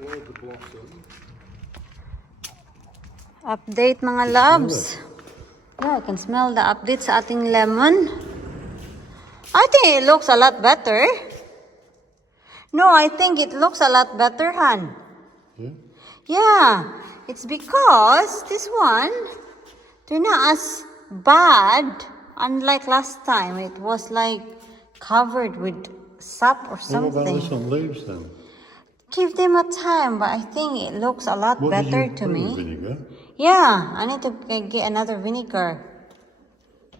the blossom. Update mga loves. Yeah, I can smell the update sa ating lemon. I think it looks a lot better. No, I think it looks a lot better, Han. Yeah? Yeah, it's because this one, they're not as bad. Unlike last time, it was like covered with sap or What about something. this on leaves then? Give them a time, but I think it looks a lot What did better you to put in me. vinegar? Yeah, I need to get another vinegar.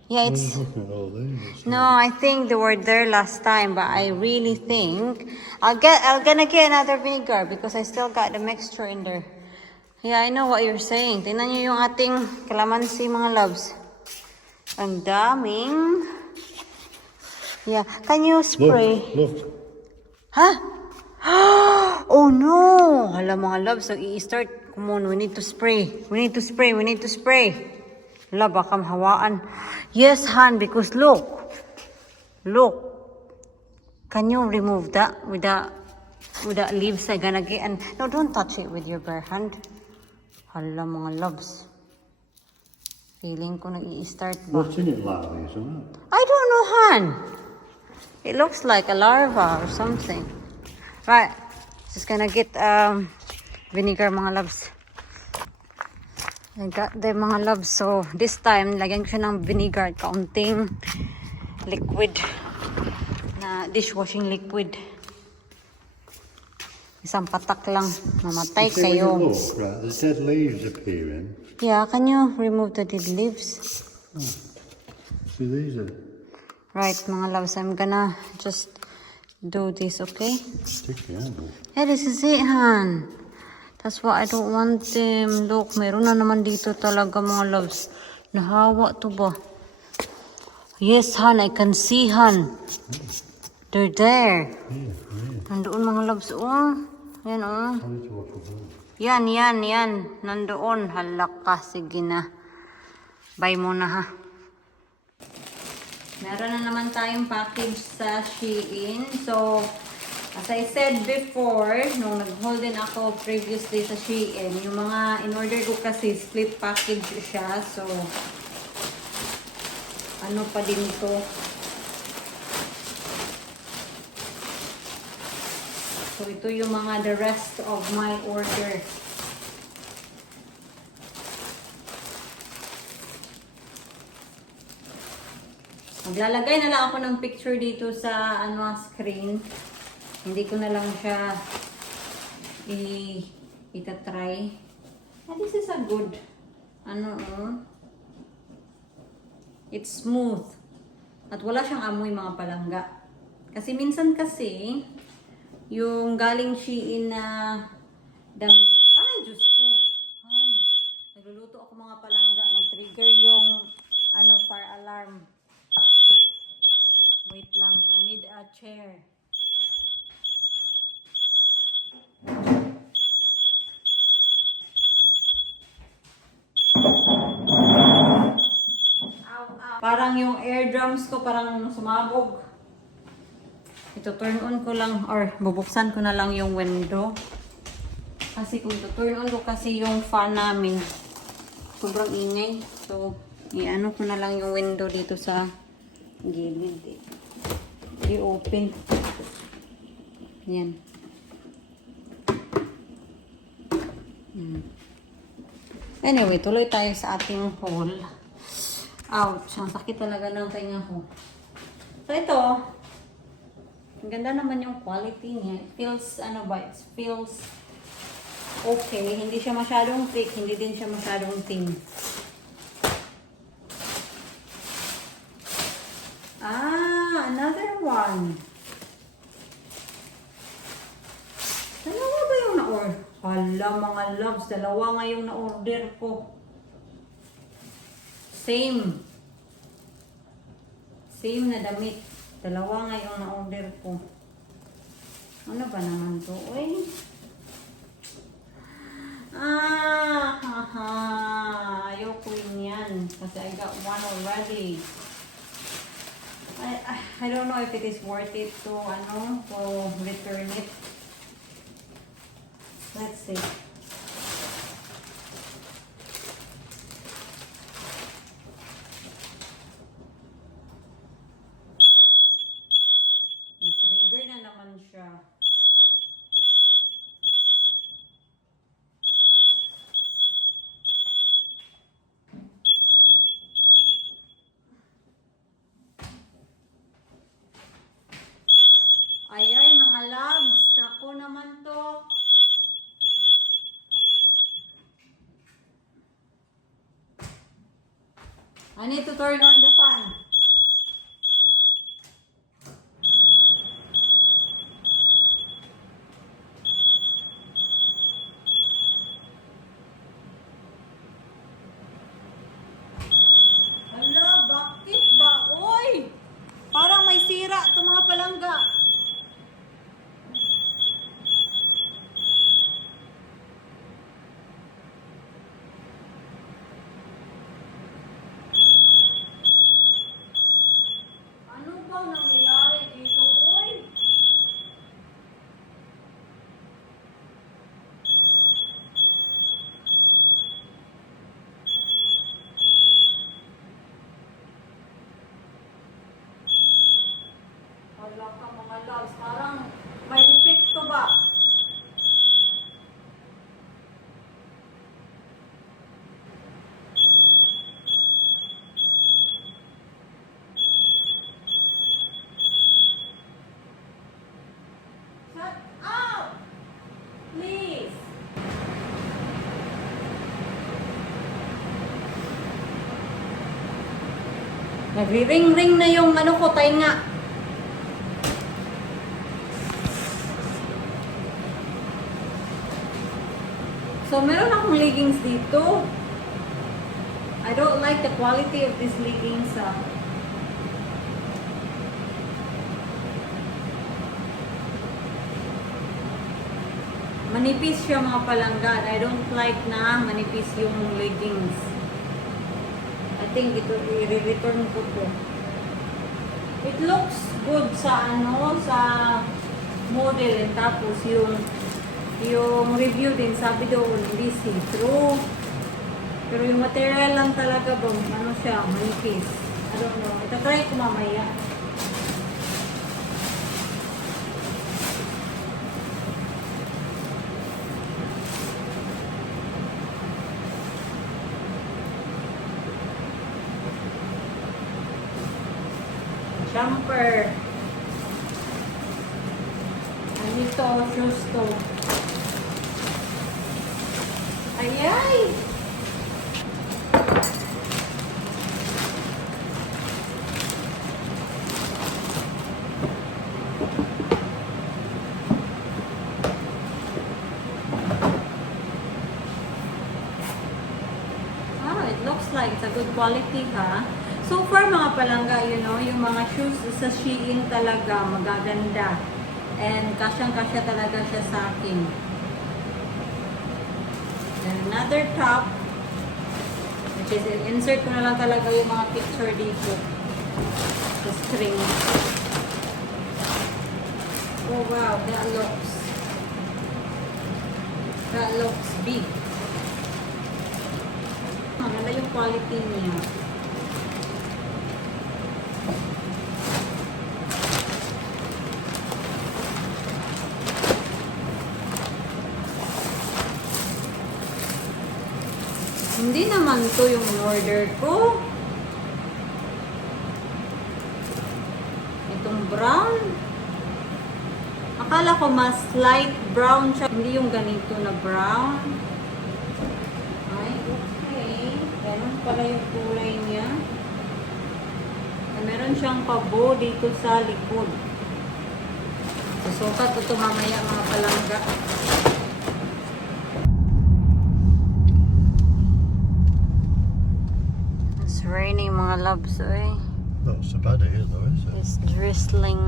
Yeah, I was it's... looking at all these. No, I think they were there last time, but I really think I'm gonna get another vinegar because I still got the mixture in there. Yeah, I know what you're saying. Tingnan niyo yung ating calamansi, mga loves. Ang daming. Yeah, can you spray? Look. Huh? Oh no! Hala mga loves, so i-start. Come on, we need to spray. We need to spray. We need to spray. Hala, baka mahawaan. Yes, Han, because look. Look. Can you remove that with the leaves I'm gonna get? And no, don't touch it with your bare hand. Hala mga loves. Feeling ko na i-start ba? What's in it, larvae, isn't it? I don't know, Han. It looks like a larva or something. Right. Just gonna get vinegar, mga loves. I got the mga loves. So, this time, lagyan ko siya ng vinegar. Kaunting liquid. Na dishwashing liquid. Isang patak lang. Mamatay See, when you kayo. look, right, there's dead leaves appearing. Yeah, can you remove the dead leaves? See, these are Right, mga loves. I'm gonna just do this, okay? sticky, aren't they? Hey, this is it, Han. That's why I don't want them. Look, meron na naman dito talaga, mga loves. Nahawa to ba? Yes, Han, I can see, Han. They're there. Yeah. Nandoon, mga loves. Oh, yan, oh. I need to wash them. Yan. Nandoon. Halaka, sige na. Bye muna, ha. Meron na naman tayong package sa Shein. So, as I said before, nung nag-hold din ako previously sa Shein, yung mga in-order ko kasi split package siya. So, ano pa din to? So, ito yung mga the rest of my order. Maglalagay na lang ako ng picture dito sa screen. Hindi ko na lang siya itatry. And this is a good it's smooth. At wala siyang amoy, mga palangga. Kasi minsan kasi yung galing Shein na damit. Ay, Diyos ko. Ay, nagluluto ako, mga palangga. Nag-trigger yung fire alarm. Wait lang, I need a chair. Parang yung air drums ko parang sumabog. Ito turn on ko lang or bubuksan ko na lang yung window. Kasi kung turn on ko kasi yung fan namin, sobrang ingay. So, i-ano ko na lang yung window dito sa gilid. I-open. Yan. Anyway, tuloy tayo sa ating haul. Ouch. Ang sakit talaga ng tainga ko. So, ito. Ang ganda naman yung quality niya. It feels, it feels okay. Hindi siya masyadong thick. Hindi din siya masyadong thin. Another one. Dalawa ba yung na-order? Hala, mga loves. Dalawa nga yung na-order ko. Same na damit. Dalawa nga yung na-order ko. Ano ba naman to? Uy. Ayoko yun yan. Kasi I got one already. I don't know if it is worth it to return it. Let's see. Nag-trigger na naman siya. Ayay, mga loves. Ako naman to. I need to turn on the fan. Hala, bakit ba? Uy! Parang may sira itong mga palangga. Ano bang nangyayari dito, uy? Wala ka mga loves, parang may defecto ba? Shut up! Please! Nagri-ring-ring na yung ano ko, tainga. So, meron akong leggings dito. I don't like the quality of these leggings. Manipis siya mga palangga. I don't like na manipis yung leggings. I think ito i-return ko to. It looks good sa ano, sa model. And tapos yung review din, sabi doon, hindi see-through. Pero yung material lang talaga ba, ano siya, manipis. I don't know. Ito try ko mamaya. Jumper. Ano ito? Shoes to. Ayay! It looks like it's a good quality, ha? So far, mga palangga, you know, yung mga shoes sa Shein talaga magaganda. And kasyang-kasya talaga siya sa akin. And another top, which is, insert ko na lang talaga yung mga picture dito. The string. Oh wow, that looks big. Maganda yung quality niya. Hindi naman to yung order ko. Itong brown. Akala ko mas light brown siya. Hindi yung ganito na brown. Ay, okay. Ganun pala yung kulay niya. At meron siyang pabo dito sa likod. Susukat ito mamaya mga palangga. It's raining mga loves, eh. Not so bad here though, is it? It's drizzling.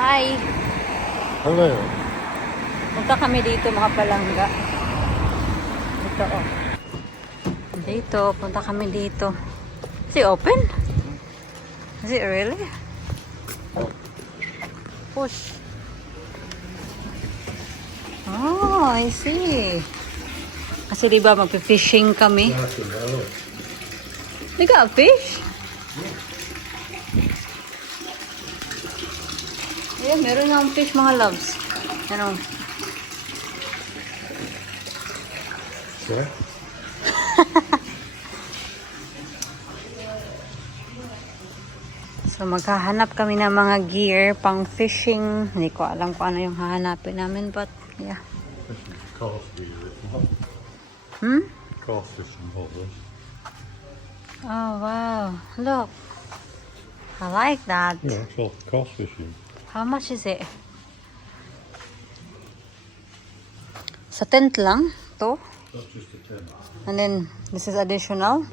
Hi. Hello. Punta kami dito mga palangga. Ito oh. Dito, punta kami dito. Is it open? Is it really? Push. Oh, I see. Kasi diba magpi-fishing kami. You got a fish? Yeah, meron nga ang fish mga loves. Ano? Sorry? So maghahanap kami ng mga gear pang fishing. Hindi ko alam kung ano yung hahanapin namin, but yeah. Hmm? Crawfish and bubbles. Oh wow, look. I like that. Yeah, it's all cross fishing. How much is it? Sa tent lang to. That's just a 10. And then this is additional.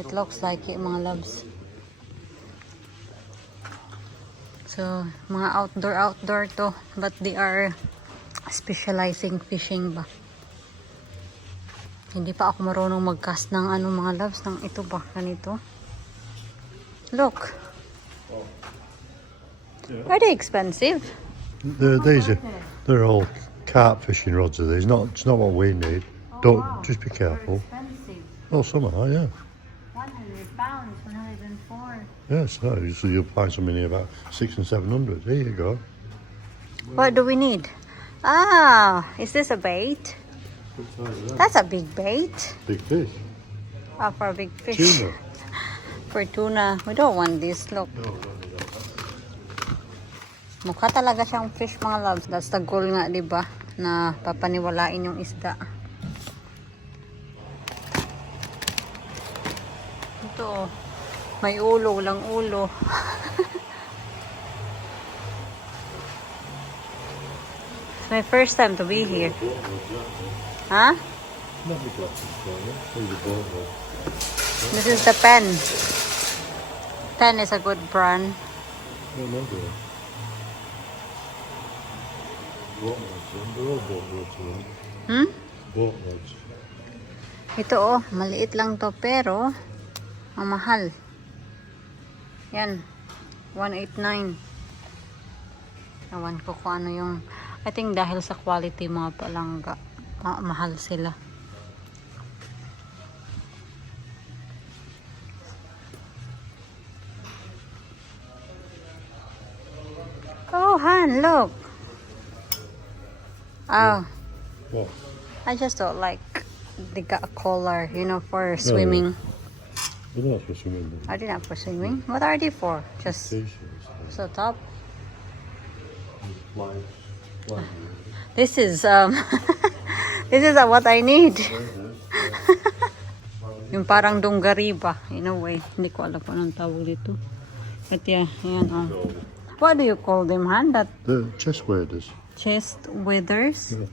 It looks like it mga loves. So mga outdoor to, but they are specializing fishing ba. Hindi pa ako marunong mag-cast ng ano mga loves ng ito ba ganito. Look. Yeah. Are they expensive? They're all carp fishing rods. Are these? It's not what we need. Don't just be careful. Expensive. Oh, some are, yeah. 100 pounds, 104. Yes, no. So you'll find some in here about 600 and 700. Here you go. What do we need? Ah, is this a bait? That's a big bait. Big fish. Ah, for a big fish. Tuna. For tuna. We don't want this. Look. No, Mukha talaga siyang fish mga loves. That's the goal nga, di ba? Na papaniwalain yung isda. Ito. May ulo, walang ulo. It's my first time to be here. Huh? Lovely glasses for you. Oh, the boat rod. This is the pen. Pen is a good brand. Oh, no, dear. Boat rods, they're all boat rods, right? Hmm? Boat rods. Ito oh, maliit lang to pero ang mahal. Yan. 189. Ewan ko kung ano yung I think dahil sa quality mga palangga. Mahal sila. Oh, Han, look. Oh, What? I just don't like they got a collar, you know, for swimming. Well, that's for swimming. Are they not for swimming? What are they for? Just T-shirts. so top. Fly. This is this is what I need. Yung parang dunggari ba, in a way. Hindi ko alam kung anong tawag dito. But yeah, ayan oh. What do you call them, Han? That The chest waders. chest withers? Yeah.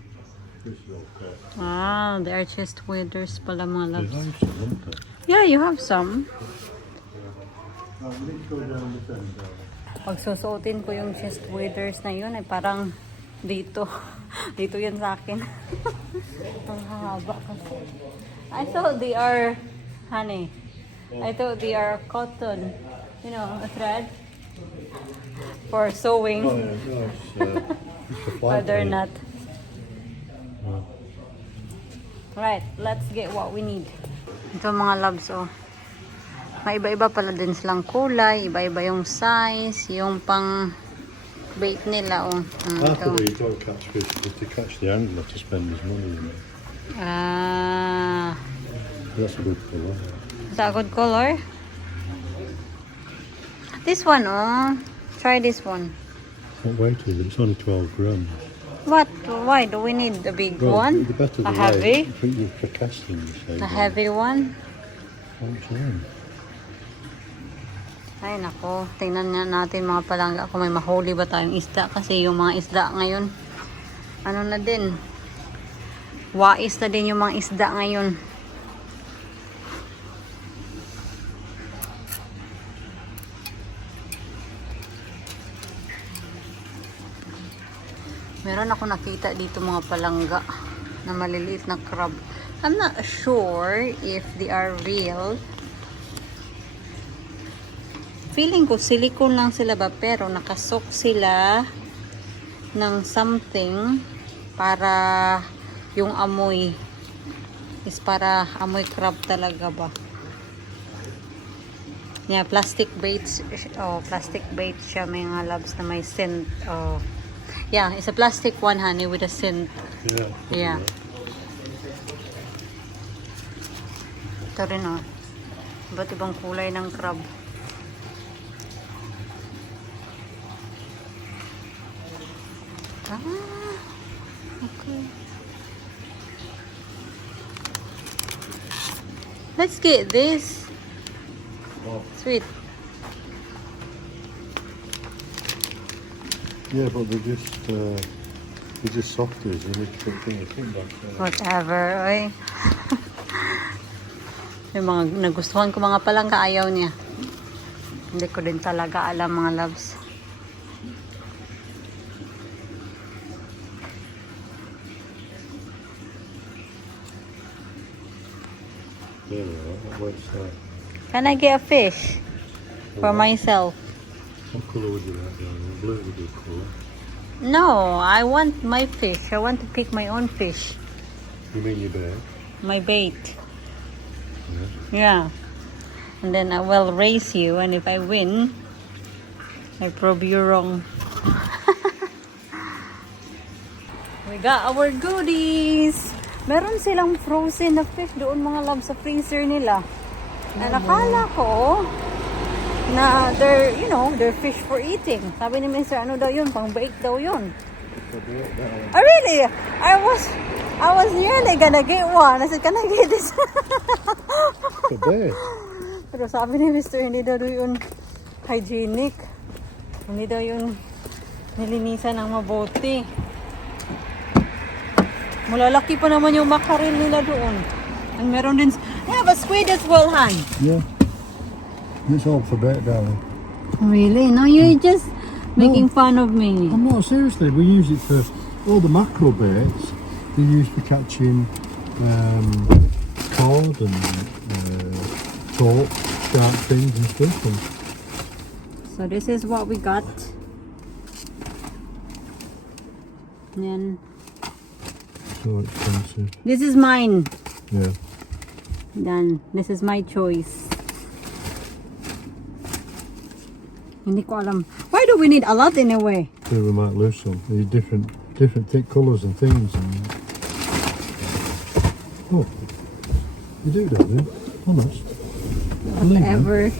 This is okay. Ah, they are chest withers pala mga There's loves. nice some, isn't there? Yeah, you have some. We need to go down the bend down. Pag susuotin ko yung chest withers na yun, ay parang dito. Dito yan sa akin. Ang haba kasi. I thought they are, honey, I thought they are cotton. You know, a thread for sewing. Oh, yeah, no, it's a fly But they're thing. not. Yeah. Right, let's get what we need. Ito mga loves, oh. May iba-iba pala din silang kulay, iba-iba yung size, yung pang bait nila, oh. Half Ito. of it you don't catch fish, but to catch the angler to spend his money in it. Ah, That's a good colour. is that a good color? This one, oh. Try this one. What weight is it? It's only 12 grams. What? Why do we need a big Well, one? the better A the heavy? weight. For casting, you say. A heavy one? What's that? Ay nako, tingnan nga natin mga palangga kung may mahuli ba tayong isda kasi yung mga isda ngayon ano na din, wais na din yung mga isda ngayon. Meron ako nakita dito mga palangga na maliliit na crab. I'm not sure if they are real. Feeling ko silicone lang sila ba, pero nakasok sila ng something para yung amoy is para amoy crab talaga ba. Yeah, plastic baits. Oh, plastic bait siya mga loves na may scent. Oh. Yeah, it's a plastic one, honey, with a scent. Yeah. Yeah. Ito rin, oh. Iba't ibang kulay ng crab. Ah, okay. Let's get this. Oh. Sweet. Yeah, but they're just softies. You need to put things back there. Whatever, oy. Yung mga nagustuhan ko mga palangga, ayaw niya. Hindi ko din talaga alam mga loves. There we are. What's that? Can I get a fish for myself? What colour would you like, darling? Blue would be cool. No, I want my fish. I want to pick my own fish. You mean your bag? My bait. Yeah. Yeah. And then I will race you, and if I win, I prove you wrong. We got our goodies. Meron silang frozen na fish doon mga loves sa freezer nila. Na nakala ko na they're, you know, they're fish for eating. Sabi ni Mr. ano daw yun, pang bake daw yun. Oh really? I was nearly gonna get one. I said, can I get this? Today. Pero sabi ni Mr. hindi daw yun hygienic. Hindi daw yun nilinisan ng mabuti. Malalaki pa naman yung mackerel nila doon. And meron din, yeah, but squid as well, Han. Yeah. It's all for bait, darling. Really? No, you're just making fun of me. I'm not, seriously. We use it for all the mackerel baits. They use for catching cod and taut, sharp things and stuff. And So this is what we got. Yan. so expensive. This is mine. Yeah. Yan. This is my choice. Hindi ko alam. Why do we need a lot anyway? So we might lose some. They're different thick colours and things. And oh, you do, don't you? Honest. Whatever.